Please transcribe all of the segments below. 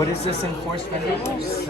What does this enforce vendor rules?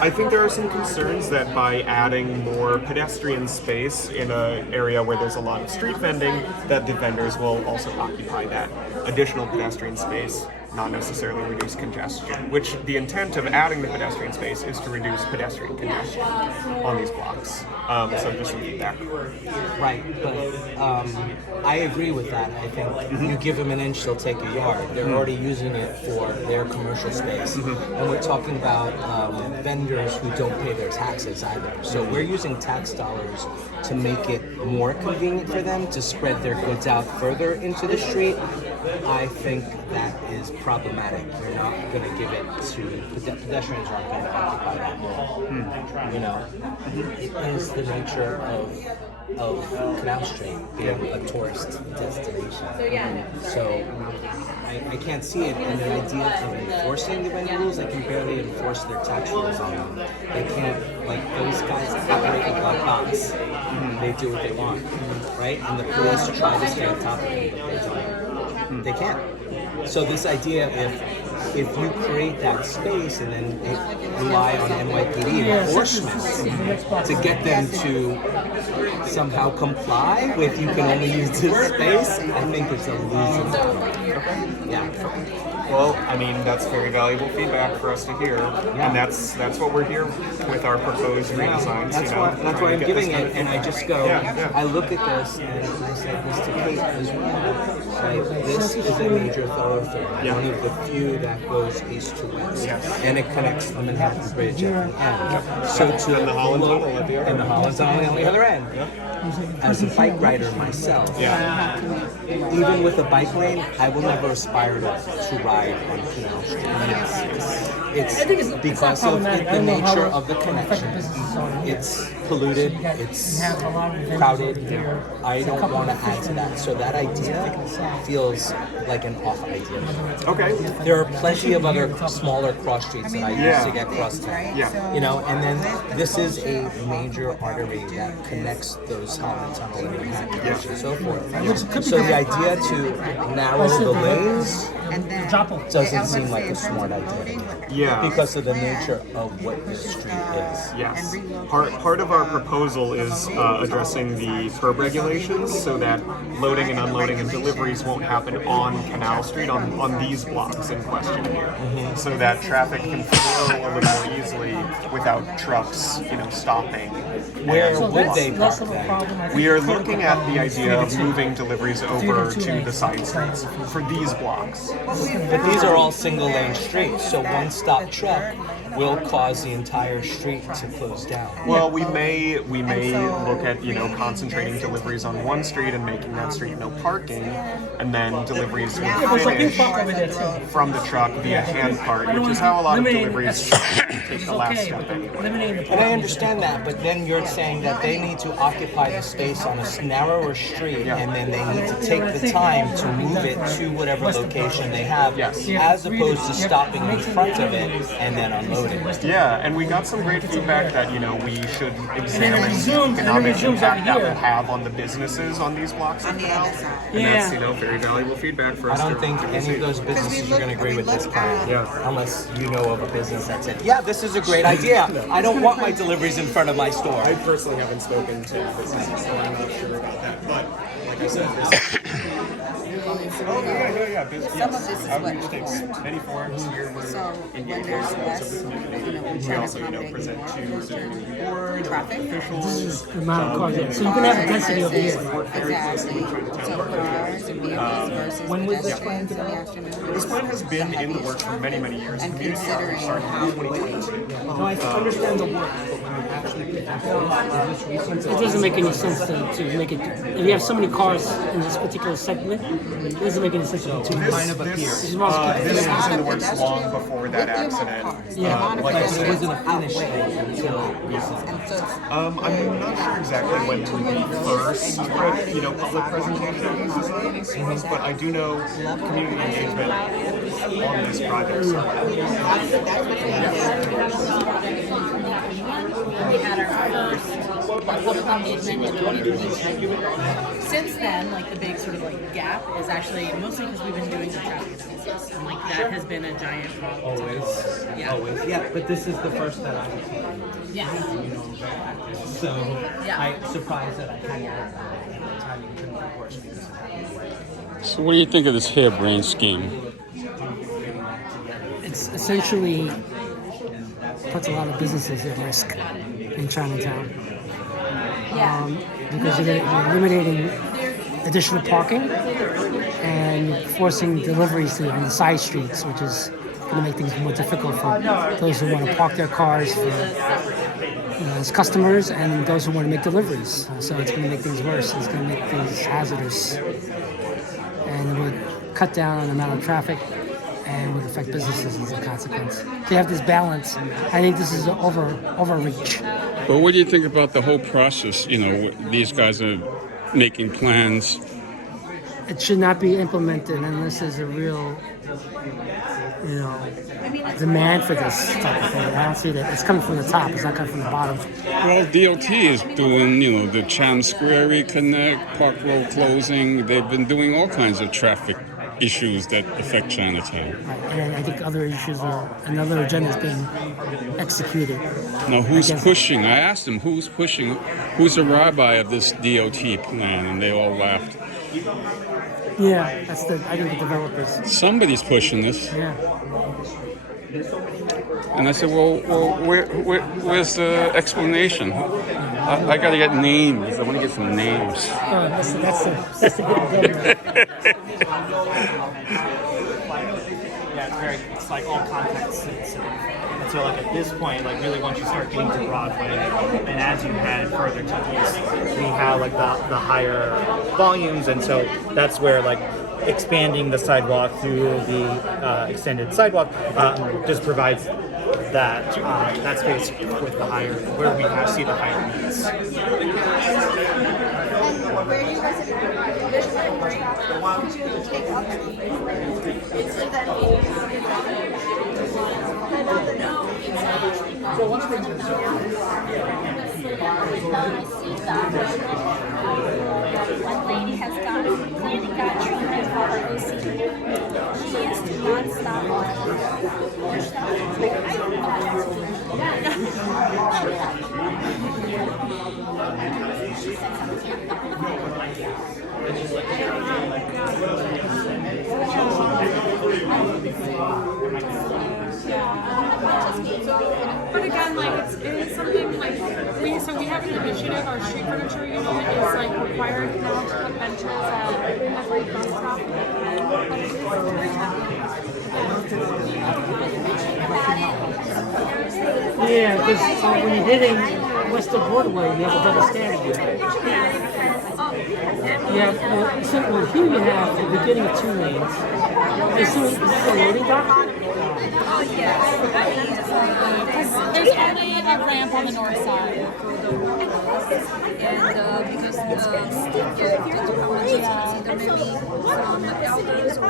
I think there are some concerns that by adding more pedestrian space in an area where there's a lot of street vending, that the vendors will also occupy that additional pedestrian space, not necessarily reduce congestion, which the intent of adding the pedestrian space is to reduce pedestrian congestion on these blocks. So just some feedback. Right, but I agree with that. I think you give them an inch, they'll take a yard. They're already using it for their commercial space. And we're talking about vendors who don't pay their taxes either. So we're using tax dollars to make it more convenient for them to spread their goods out further into the street. I think that is problematic. You're not going to give it to pedestrians aren't going to occupy that more. You know, it is the nature of Canal Street being a tourist destination. So I can't see it. And the idea of enforcing the vendor rules, they can barely enforce their tax rules on them. They can't, like those guys operate a black box. They do what they want, right? And the police try to stay on top of it, but they don't. They can't. So this idea, if you create that space and then rely on NYPD enforcement to get them to somehow comply with you can only use this space, I think it's a losing game. Yeah. Well, I mean, that's very valuable feedback for us to hear, and that's what we're here with our proposed redesigns. That's why I'm giving it, and I just go, I look at this, and I said this to Kate as well. Right? This is a major thoroughfare, one of the few that goes east to west, and it connects the Manhattan Bridge at the end. So to the Holland Tunnel at the other end. And the Holland Tunnel on the other end. As a bike rider myself, even with a bike lane, I will never aspire to ride on Canal Street. It's because of the nature of the connection. It's polluted, it's crowded. I don't want to add to that. So that idea feels like an off idea. Okay. There are plenty of other smaller cross streets that I use to get cross town. You know, and then this is a major artery that connects those Holland Tunnel and Manhattan Bridge and so forth. So the idea to narrow the lanes doesn't seem like a smart idea. Yeah. Because of the nature of what this street is. Yes. Part of our proposal is addressing the curb regulations so that loading and unloading and deliveries won't happen on Canal Street, on these blocks in question here, so that traffic can flow a little more easily without trucks, stopping. Where would they park then? We are looking at the idea of moving deliveries over to the side streets for these blocks. But these are all single lane streets, so one stop truck will cause the entire street to close down. Well, we may look at concentrating deliveries on one street and making that street no parking, and then deliveries would finish from the truck via hand cart, which is how a lot of deliveries take the last step anyway. And I understand that, but then you're saying that they need to occupy the space on a narrower street, and then they need to take the time to move it to whatever location they have, as opposed to stopping in front of it and then unloading. Yeah, and we got some great feedback that we should examine the economic impact that will have on the businesses on these blocks of Canal. And that's very valuable feedback for us. I don't think any of those businesses are going to agree with this plan, unless you know of a business that said, this is a great idea. I don't want my deliveries in front of my store. I personally haven't spoken to businesses, so I'm not sure about that. But like I said, Some of this is outreach takes many forms. Here we're engaging aspects of the community. We also, present to the board, traffic officials. The amount of cars. So you can have a density of vehicles. Exactly. So cars and vehicles versus pedestrians in the afternoon. This plan has been in the works for many, many years. And considering how 2022. No, I understand the work, but when you actually put it doesn't make any sense to make it. If you have so many cars in this particular segment, it doesn't make any sense to Kind of appears. This was in the works long before that accident. But it wasn't a finished thing until recently. I'm not sure exactly when the first, public presentation of these designs, but I do know community engagement on this project. We had our first public engagement in 2023. Since then, like the big sort of like gap is actually mostly because we've been doing the traffic analysis, and like that has been a giant problem. Always. Yeah. Always. Yeah, but this is the first that I'm Yeah. so Yeah. I'm surprised that I hadn't heard that. And the timing couldn't be worse because of that. So what do you think of this harebrained scheme? It's essentially puts a lot of businesses at risk in Chinatown. Because you're eliminating additional parking and forcing deliveries to on the side streets, which is going to make things more difficult for those who want to park their cars for, as customers and those who want to make deliveries. So it's going to make things worse. It's going to make things hazardous, and it would cut down on the amount of traffic and would affect businesses as a consequence. So you have this balance. I think this is overreach. But what do you think about the whole process? These guys are making plans. It should not be implemented unless there's a real, demand for this type of thing. I don't see that. It's coming from the top. It's not coming from the bottom. Well, DOT is doing, the Cham Square Reconnect, Park Road closing. They've been doing all kinds of traffic issues that affect Chinatown. Right. And I think other issues another agenda is being executed. Now, who's pushing? I asked them, who's pushing? Who's the rabbi of this DOT plan? And they all laughed. Yeah, I think the developers. Somebody's pushing this. Yeah. And I said, well, where's the explanation? I got to get names. I want to get some names. That's the good government. It's like all context sensitive. And so like at this point, like really once you start getting to Broadway and as you head further to the east, we have like the higher volumes, and so that's where like expanding the sidewalk through the extended sidewalk just provides that space with the higher, where we see the higher needs. And where do you guys would you take up so that one lady has clearly got treatment for her OCD. She has to non-stop push that. But again, like it is something like we have an initiative. Our street furniture unit is like required now to put benches at every bus stop. Yeah, because when you're hitting Western Broadway, you have a double standard. You have, here you have the beginning of 2 lanes. Is this a loading dock? Oh yes. There's only a ramp on the north side. And because the technology, there may be some elders or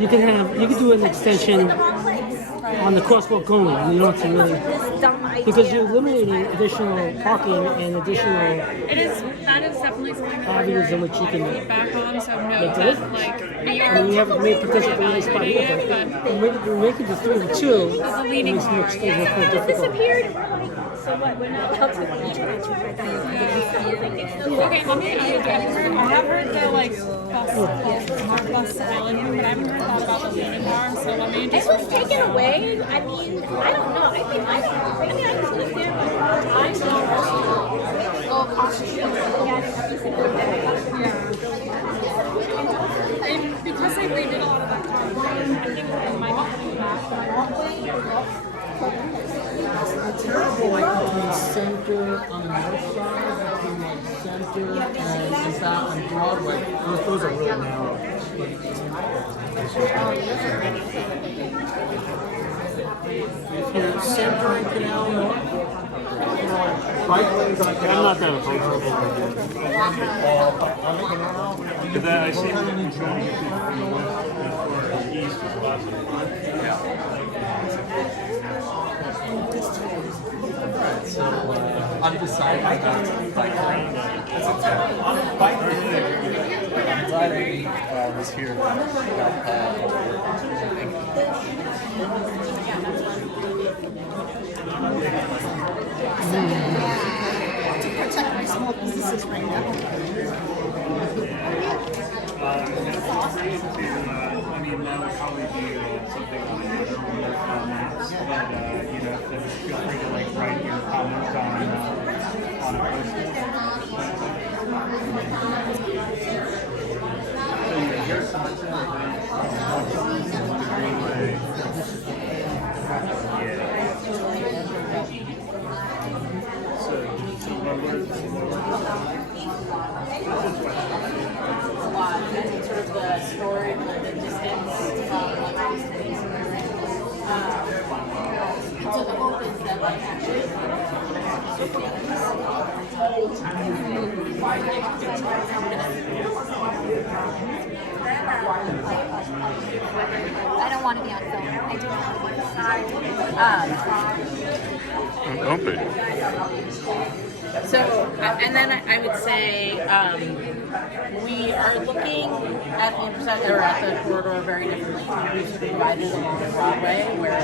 You can do an extension on the crosswalk only. You don't have to really, because you're eliminating additional parking and additional That is definitely something that avenues in which you can back on. So no, make that deliveries. like we I are. mean, you have made because of the nice spot here, but we're making the 3 to 2. It makes things much more difficult. disappeared. So what? We're not allowed to transfer that. Okay, let me. I have heard the like bus ability, but I haven't heard that about the leaning arm. So let me It just. was taken away. I mean, I don't know. I just live there, but I'm not. Oh, And because they redid a lot of that car, I think it might be coming back. It's terrible, like between center on the north side, between like center and south on Broadway. Those are real narrow. If you're center and Canal North, I'm not that opposed to it. But then I see trying to get people from the west or east as possible. So undecided about bike lane. I'm glad I was here. To protect my small businesses right now. I mean, that would probably be something on another one of our maps, but you know, feel free to like write your comments on a post. So yeah, here's some greenway. A lot, and sort of the storage, the distance so the hope is that like actually I don't want to be on film. I do not want to be. Don't be. So, and then I would say we are looking at the intersection or at the corridor very differently. We've sort of divided along Broadway, where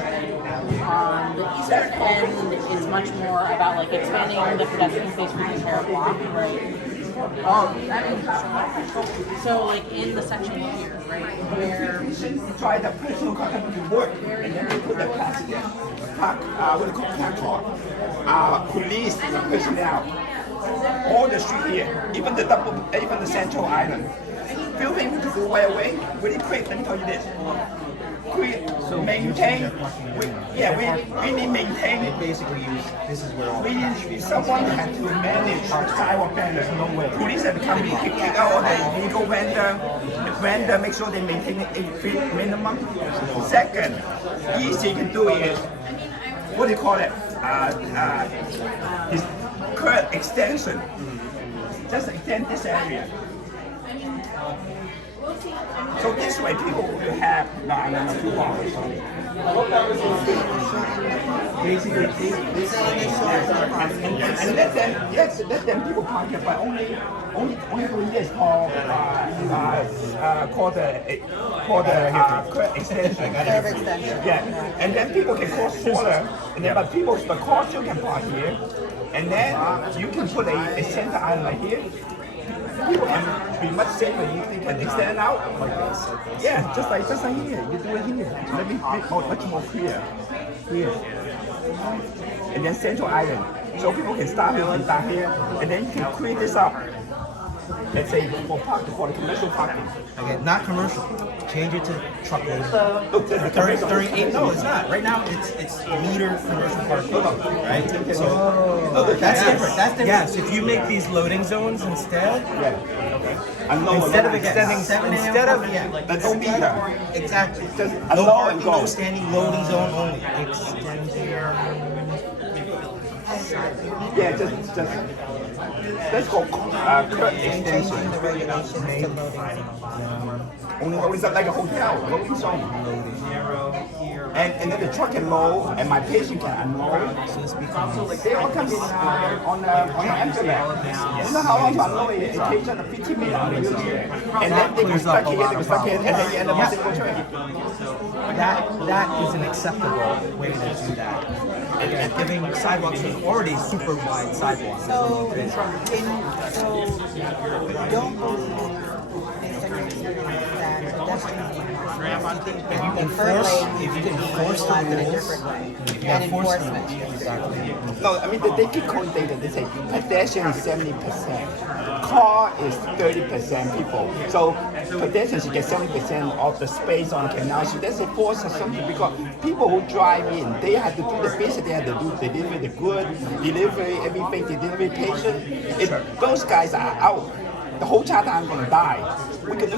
on the eastern end is much more about like expanding the pedestrian space for the entire block, right? So like in the section here, right, where Try the personal contact to work, and then we put the plastic what do you call platform. Police personnel, all the street here, even the Central Island. Few things to go away, really quick. Let me tell you this. Maintain. We need maintain. Basically, this is where all We need someone had to manage our sidewalk vendors. No way. Police have to come in, kick out all the illegal vendor, make sure they maintain 8 feet minimum. Second, easy you can do is, what do you call it? This curb extension. Just extend this area. So this way people will have two bars. Basically, and let them people park here, but only doing this called the curb extension. Yeah, and then people can cross border, and then but people the car still can park here, and then you can put a center island right here. People can be much safer if they can extend out like this. Yeah, just like here. You do it here. Let me make much more clear. Here. And then Central Island. So people can start here and start here. And then you can clean this up. Let's say for the commercial parking. Okay, not commercial. Change it to truckload. During No, it's not. Right now, it's meter commercial parking. Right? So that's different. That's different. Yes, if you make these loading zones instead, instead of extending 7 a.m. Instead of But no meter. Exactly. Just No allow and parking, go. no standing loading zone only. Extend here. Yeah, just let's go curb extension. Changing the regulations to loading Only what is that like a hotel? Loading zone. And then the truck can load, and my patient can unload. So this becomes They all come on the ambulance. You know how long to unload it? It takes like 15 minutes. And then they can stuck here, and then you end up with a single train. that is an acceptable way to do that. And giving sidewalks an already super wide sidewalks. So don't believe that pedestrians If you can force the rules, and enforcement. No, I mean, they keep calling data. They say pedestrian is 70%, car is 30% people. So pedestrians should get 70% of the space on Canal Street. That's a force or something because people who drive in, they have to do the business. They have to do deliver the good, delivery everything, delivery patient. If those guys are out, the whole Chinatown gonna die.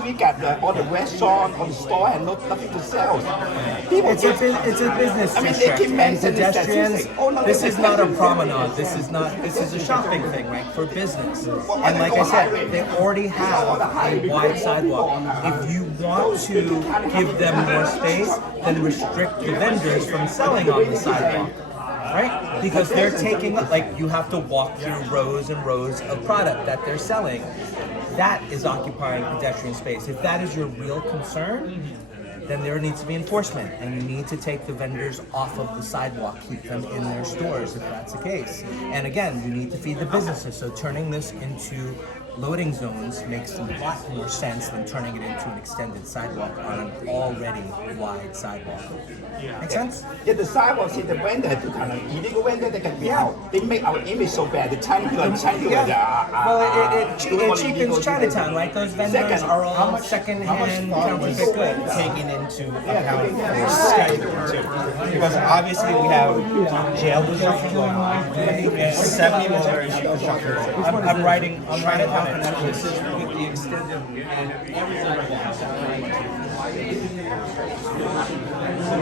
We got all the restaurant or the store and nothing to sell. People It's a business I mean, they district, keep and mentioning pedestrians. statistics. Oh, no, This they- is not a promenade. This is a shopping thing, right? For business. And like I said, they already have a wide sidewalk. If you want to give them more space, then restrict the vendors from selling on the sidewalk. Right? Because they're taking, like, you have to walk through rows and rows of product that they're selling. That is occupying pedestrian space. If that is your real concern, then there needs to be enforcement, and you need to take the vendors off of the sidewalk, keep them in their stores if that's the case. And again, you need to feed the businesses, so turning this into loading zones makes a lot more sense than turning it into an extended sidewalk on an already wide sidewalk. Make sense? Yeah, the sidewalks, see, the vendor to kind of illegal vendor, they can be out. They make our image so bad. The Chinese people, Well, it cheapens Chinatown, right? Those vendors are all second-hand counterfeit goods. Taken into account for state, because obviously we have jail construction going on, 70 more infrastructure. I'm writing Chinatown Connections with the extended and everything.